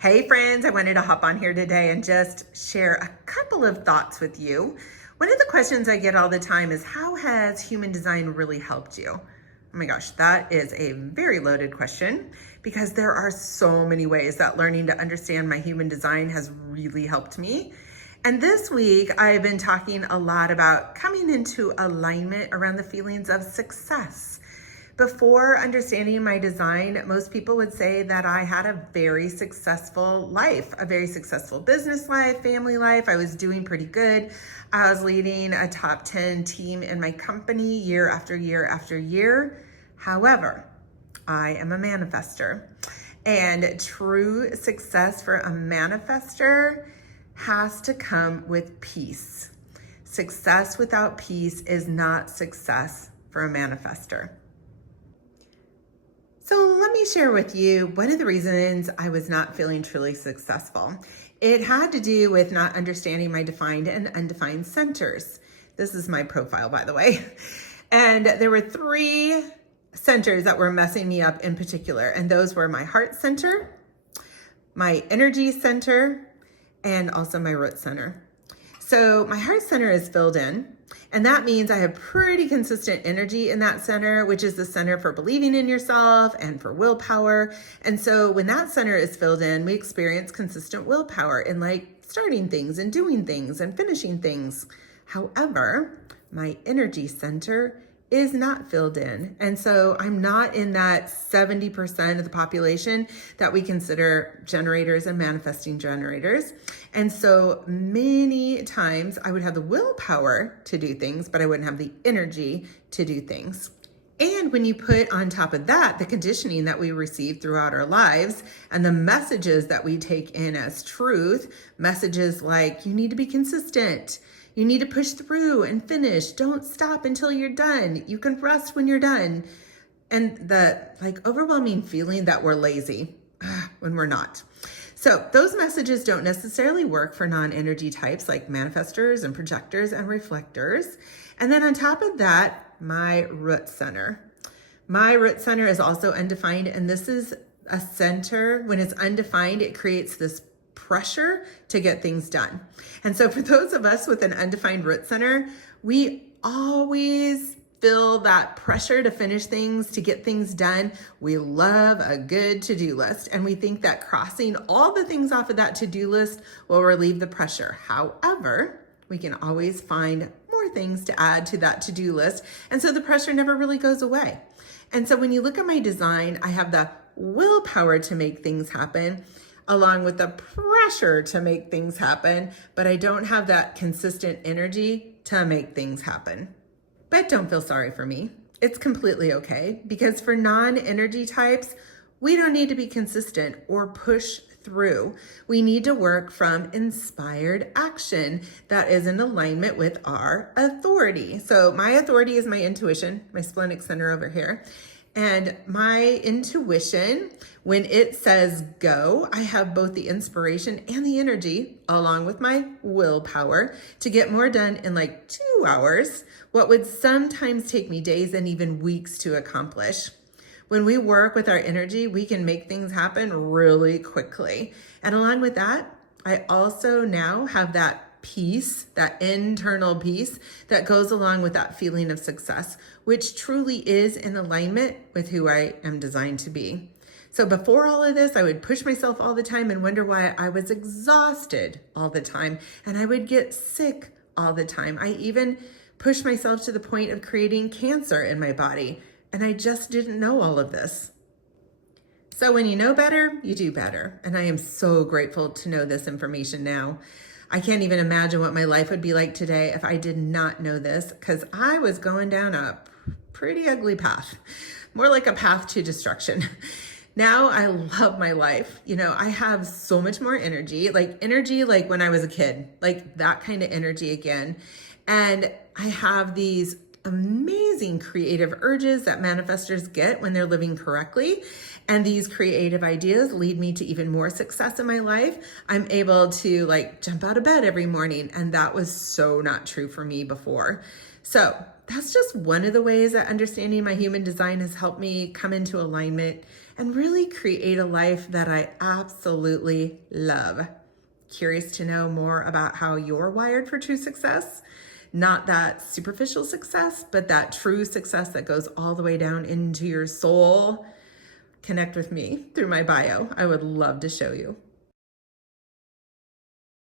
Hey friends, I wanted to hop on here today and just share a couple of thoughts with you. One of the questions I get all the time is, how has human design really helped you? Oh my gosh, that is a very loaded question because there are so many ways that learning to understand my human design has really helped me. And this week, I've been talking a lot about coming into alignment around the feelings of success. Before understanding my design, most people would say that I had a very successful life, a very successful business life, family life. I was doing pretty good. I was leading a top 10 team in my company year after year after year. However, I am a manifester, and true success for a manifester has to come with peace. Success without peace is not success for a manifester. So let me share with you one of the reasons I was not feeling truly successful. It had to do with not understanding my defined and undefined centers. This is my profile, by the way. And there were 3 centers that were messing me up in particular. And those were my heart center, my energy center, and also my root center. So my heart center is filled in, and that means I have pretty consistent energy in that center, which is the center for believing in yourself and for willpower. And so when that center is filled in, we experience consistent willpower in like starting things and doing things and finishing things. However, my energy center is not filled in. And so I'm not in that 70% of the population that we consider generators and manifesting generators. And so many times I would have the willpower to do things, but I wouldn't have the energy to do things. And when you put on top of that the conditioning that we receive throughout our lives and the messages that we take in as truth, messages like you need to be consistent, you need to push through and finish, don't stop until you're done, you can rest when you're done, and the like overwhelming feeling that we're lazy when we're not. So those messages don't necessarily work for non-energy types like manifestors and projectors and reflectors. And then on top of that, my root center. My root center is also undefined, and this is a center, when it's undefined, it creates this pressure to get things done. And so for those of us with an undefined root center, we always feel that pressure to finish things, to get things done. We love a good to-do list, and we think that crossing all the things off of that to-do list will relieve the pressure. However, we can always find more things to add to that to-do list, and so the pressure never really goes away. And so when you look at my design, I have the willpower to make things happen, along with the pressure to make things happen, but I don't have that consistent energy to make things happen. But don't feel sorry for me. It's completely okay, because for non-energy types, we don't need to be consistent or push through. We need to work from inspired action that is in alignment with our authority. So my authority is my intuition, my splenic center over here. And my intuition, when it says go, I have both the inspiration and the energy, along with my willpower, to get more done in like 2 hours, what would sometimes take me days and even weeks to accomplish. When we work with our energy, we can make things happen really quickly. And along with that, I also now have that peace, that internal peace that goes along with that feeling of success, which truly is in alignment with who I am designed to be. So before all of this, I would push myself all the time and wonder why I was exhausted all the time, and I would get sick all the time. I even pushed myself to the point of creating cancer in my body, and I just didn't know all of this. So when you know better, you do better. And I am so grateful to know this information now. I can't even imagine what my life would be like today if I did not know this, because I was going down a pretty ugly path, more like a path to destruction. Now I love my life. You know, I have so much more energy like when I was a kid, like that kind of energy again. And I have these amazing creative urges that manifestors get when they're living correctly. And these creative ideas lead me to even more success in my life. I'm able to like jump out of bed every morning. And that was so not true for me before. So that's just one of the ways that understanding my human design has helped me come into alignment and really create a life that I absolutely love. Curious to know more about how you're wired for true success? Not that superficial success, but that true success that goes all the way down into your soul. Connect with me through my bio. I would love to show you.